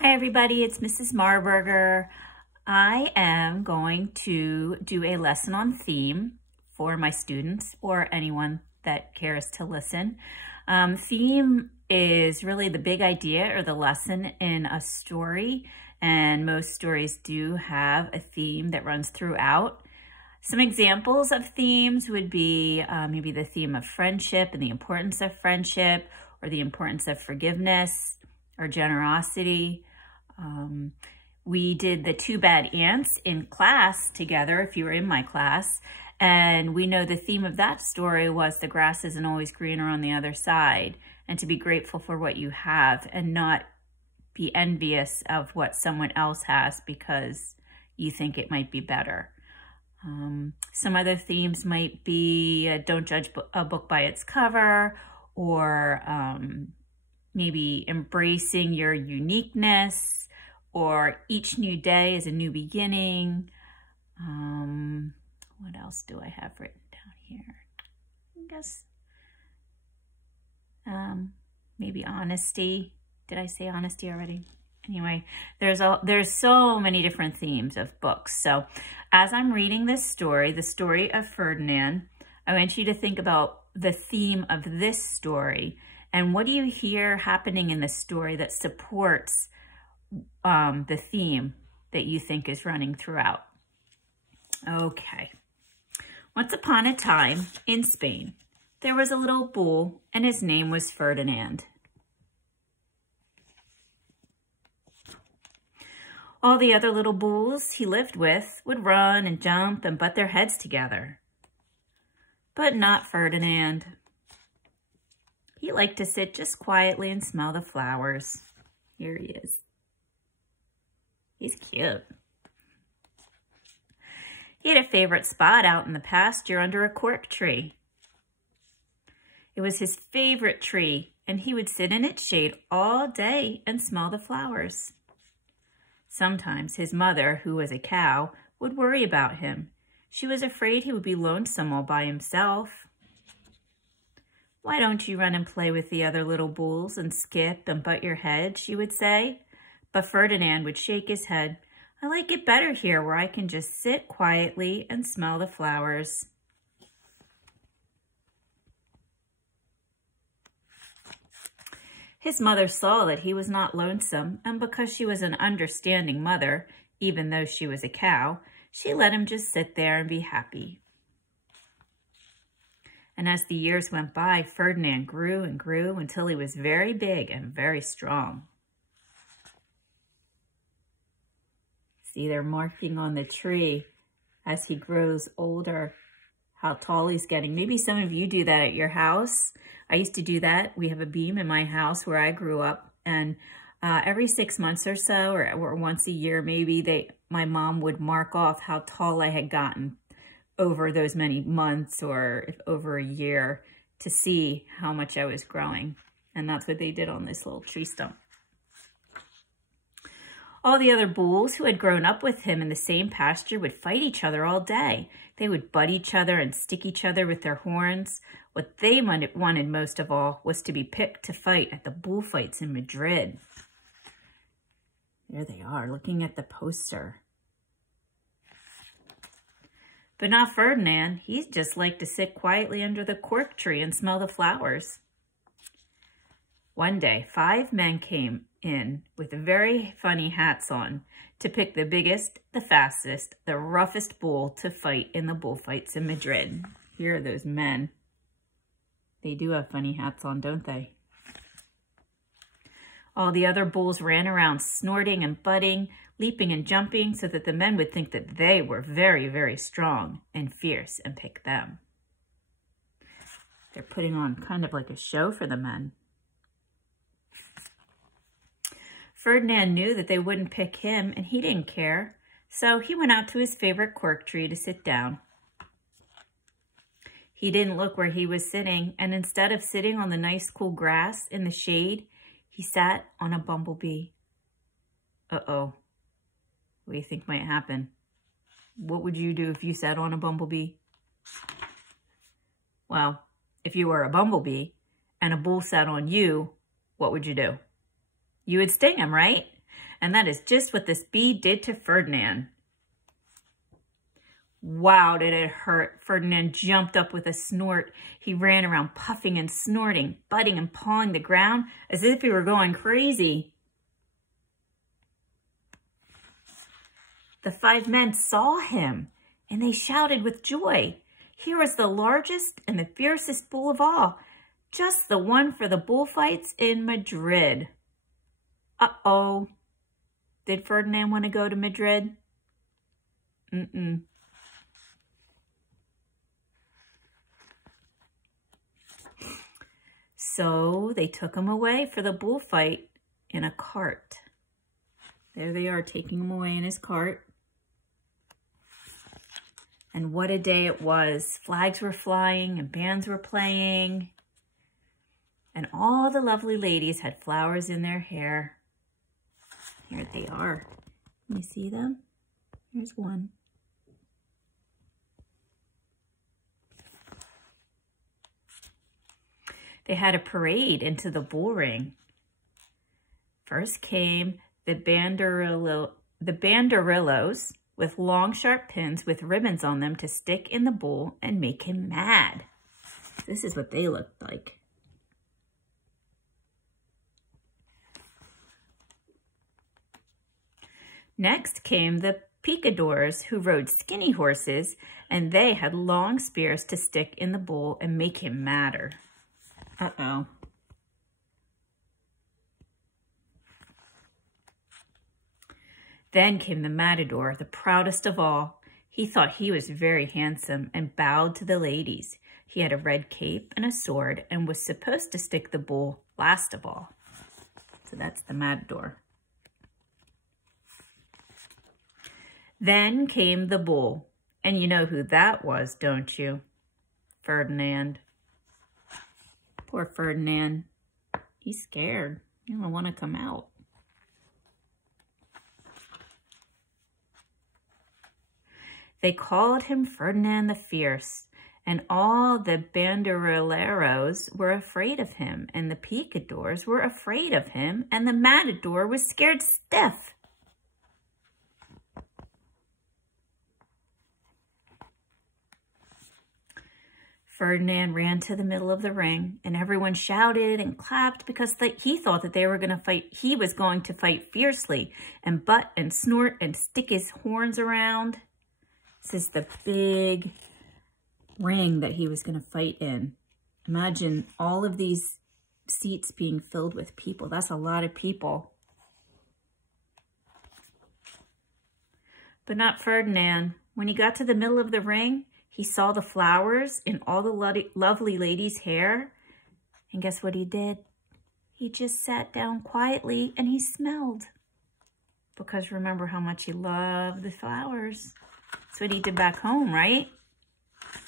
Hi everybody, it's Mrs. Marburger. I am going to do a lesson on theme for my students or anyone that cares to listen. Theme is really the big idea or the lesson in a story, and most stories do have a theme that runs throughout. Some examples of themes would be maybe the theme of friendship and the importance of friendship, or the importance of forgiveness or generosity. We did the Two Bad Ants in class together, if you were in my class, and we know the theme of that story was the grass isn't always greener on the other side, and to be grateful for what you have and not be envious of what someone else has because you think it might be better. Some other themes might be don't judge a book by its cover, or maybe embracing your uniqueness, or each new day is a new beginning. What else do I have written down here? I guess maybe honesty. Did I say honesty already? Anyway, there's so many different themes of books. So as I'm reading this story, the story of Ferdinand, I want you to think about the theme of this story and what do you hear happening in the story that supports the theme that you think is running throughout. Okay. Once upon a time in Spain, there was a little bull and his name was Ferdinand. All the other little bulls he lived with would run and jump and butt their heads together. But not Ferdinand. He liked to sit just quietly and smell the flowers. Here he is. He's cute. He had a favorite spot out in the pasture under a cork tree. It was his favorite tree, and he would sit in its shade all day and smell the flowers. Sometimes his mother, who was a cow, would worry about him. She was afraid he would be lonesome all by himself. "Why don't you run and play with the other little bulls and skip and butt your head?" she would say. But Ferdinand would shake his head. "I like it better here where I can just sit quietly and smell the flowers." His mother saw that he was not lonesome, and because she was an understanding mother, even though she was a cow, she let him just sit there and be happy. And as the years went by, Ferdinand grew and grew until he was very big and very strong. See, they're marking on the tree as he grows older how tall he's getting. Maybe some of you do that at your house. I used to do that. We have a beam in my house where I grew up, and every 6 months or so, or once a year maybe, my mom would mark off how tall I had gotten over those many months or over a year to see how much I was growing. And that's what they did on this little tree stump. All the other bulls who had grown up with him in the same pasture would fight each other all day. They would butt each other and stick each other with their horns. What they wanted most of all was to be picked to fight at the bullfights in Madrid. There they are, looking at the poster. But not Ferdinand. He just liked to sit quietly under the cork tree and smell the flowers. One day, 5 men came in with very funny hats on to pick the biggest, the fastest, the roughest bull to fight in the bullfights in Madrid. Here are those men. They do have funny hats on, don't they? All the other bulls ran around snorting and butting, leaping and jumping so that the men would think that they were very, very strong and fierce and pick them. They're putting on kind of like a show for the men. Ferdinand knew that they wouldn't pick him, and he didn't care, so he went out to his favorite cork tree to sit down. He didn't look where he was sitting, and instead of sitting on the nice cool grass in the shade, he sat on a bumblebee. Uh-oh. What do you think might happen? What would you do if you sat on a bumblebee? Well, if you were a bumblebee and a bull sat on you, what would you do? You would sting him, right? And that is just what this bee did to Ferdinand. Wow, did it hurt. Ferdinand jumped up with a snort. He ran around puffing and snorting, butting and pawing the ground as if he were going crazy. The 5 men saw him, and they shouted with joy. Here was the largest and the fiercest bull of all, just the one for the bullfights in Madrid. Uh-oh. Did Ferdinand want to go to Madrid? Mm-mm. So they took him away for the bullfight in a cart. There they are, taking him away in his cart. And what a day it was. Flags were flying and bands were playing. And all the lovely ladies had flowers in their hair. Here they are. Can you see them? Here's one. They had a parade into the bull ring. First came the banderillos with long sharp pins with ribbons on them to stick in the bull and make him mad. This is what they looked like. Next came the picadors who rode skinny horses, and they had long spears to stick in the bull and make him madder. Uh-oh. Then came the matador, the proudest of all. He thought he was very handsome and bowed to the ladies. He had a red cape and a sword and was supposed to stick the bull last of all. So that's the matador. Then came the bull. And you know who that was, don't you? Ferdinand. Poor Ferdinand. He's scared. He doesn't want to come out. They called him Ferdinand the Fierce, and all the banderilleros were afraid of him, and the picadors were afraid of him, and the matador was scared stiff. Ferdinand ran to the middle of the ring, and everyone shouted and clapped because he thought that they were going to fight. He was going to fight fiercely and butt and snort and stick his horns around. This is the big ring that he was going to fight in. Imagine all of these seats being filled with people. That's a lot of people. But not Ferdinand. When he got to the middle of the ring, he saw the flowers in all the lovely ladies' hair. And guess what he did? He just sat down quietly and he smelled. Because remember how much he loved the flowers. That's what he did back home, right?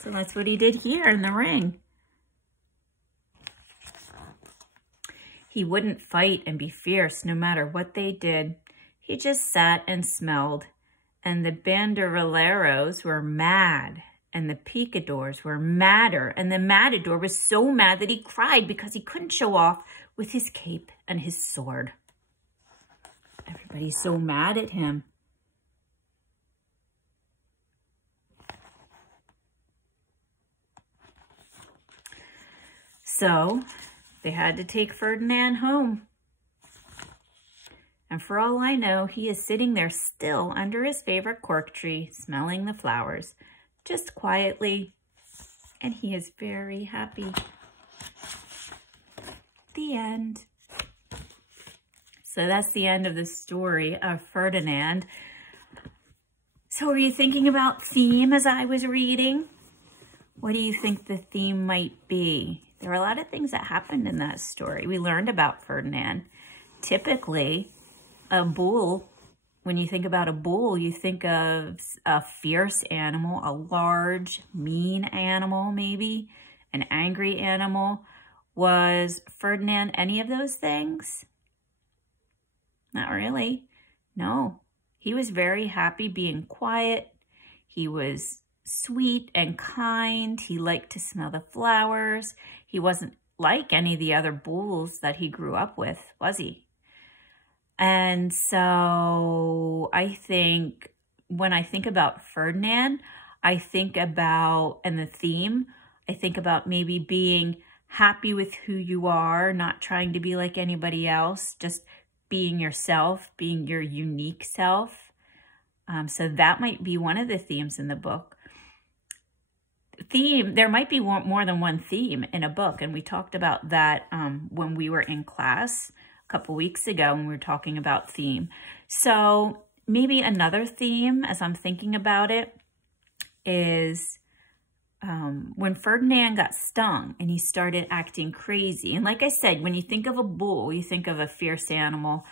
So that's what he did here in the ring. He wouldn't fight and be fierce no matter what they did. He just sat and smelled. And the banderilleros were mad. And the picadors were madder, and the matador was so mad that he cried because he couldn't show off with his cape and his sword. Everybody's so mad at him. So they had to take Ferdinand home. And for all I know, he is sitting there still under his favorite cork tree, smelling the flowers. Just quietly, and he is very happy. The end. So that's the end of the story of Ferdinand. So were you thinking about theme as I was reading? What do you think the theme might be? There were a lot of things that happened in that story. We learned about Ferdinand. Typically, a bull, when you think about a bull, you think of a fierce animal, a large, mean animal maybe, an angry animal. Was Ferdinand any of those things? Not really. No. He was very happy being quiet. He was sweet and kind. He liked to smell the flowers. He wasn't like any of the other bulls that he grew up with, was he? And so I think when I think about Ferdinand, I think about, and the theme, I think about maybe being happy with who you are, not trying to be like anybody else, just being yourself, being your unique self. So that might be one of the themes in the book. There might be more than one theme in a book, and we talked about that when we were in class a couple weeks ago when we were talking about theme. So maybe another theme, as I'm thinking about it, is when Ferdinand got stung and he started acting crazy. And like I said, when you think of a bull, you think of a fierce animal,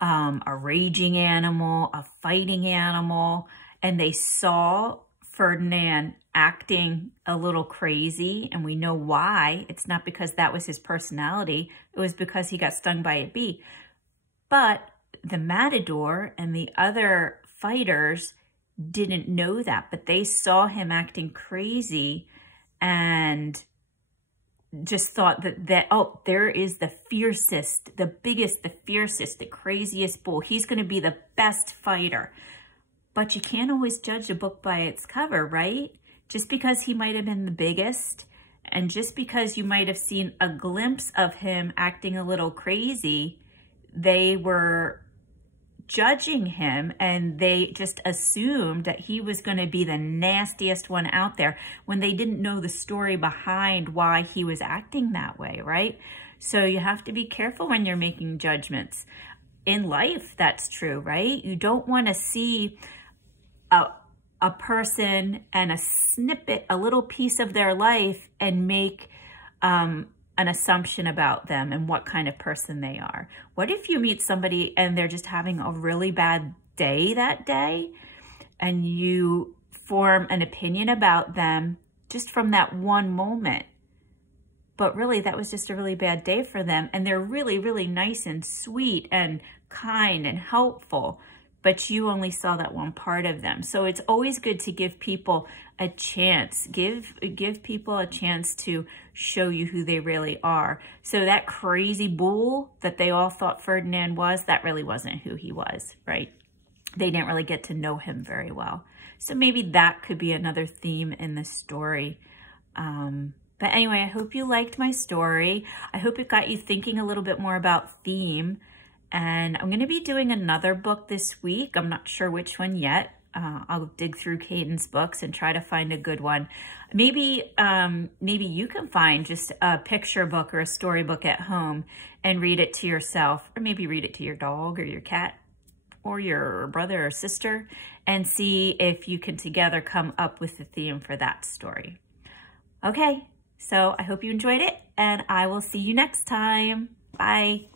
a raging animal, a fighting animal, and they saw Ferdinand acting a little crazy, and we know why. It's not because that was his personality. It was because he got stung by a bee. But the matador and the other fighters didn't know that, but they saw him acting crazy and just thought that oh, there is the fiercest, the biggest, the fiercest, the craziest bull. He's going to be the best fighter. But you can't always judge a book by its cover, right? Just because he might have been the biggest, and just because you might have seen a glimpse of him acting a little crazy, they were judging him and they just assumed that he was going to be the nastiest one out there when they didn't know the story behind why he was acting that way, right? So you have to be careful when you're making judgments. In life, that's true, right? You don't want to see a person and a snippet, a little piece of their life, and make an assumption about them and what kind of person they are. What if you meet somebody and they're just having a really bad day that day, and you form an opinion about them just from that one moment? But really, that was just a really bad day for them, and they're really, really nice and sweet and kind and helpful, but you only saw that one part of them. So it's always good to give people a chance. Give people a chance to show you who they really are. So that crazy bull that they all thought Ferdinand was, that really wasn't who he was, right? They didn't really get to know him very well. So maybe that could be another theme in the story. But anyway, I hope you liked my story. I hope it got you thinking a little bit more about theme. And I'm going to be doing another book this week. I'm not sure which one yet. I'll dig through Caden's books and try to find a good one. Maybe you can find just a picture book or a storybook at home and read it to yourself, or maybe read it to your dog or your cat or your brother or sister, and see if you can together come up with the theme for that story. Okay, so I hope you enjoyed it, and I will see you next time. Bye.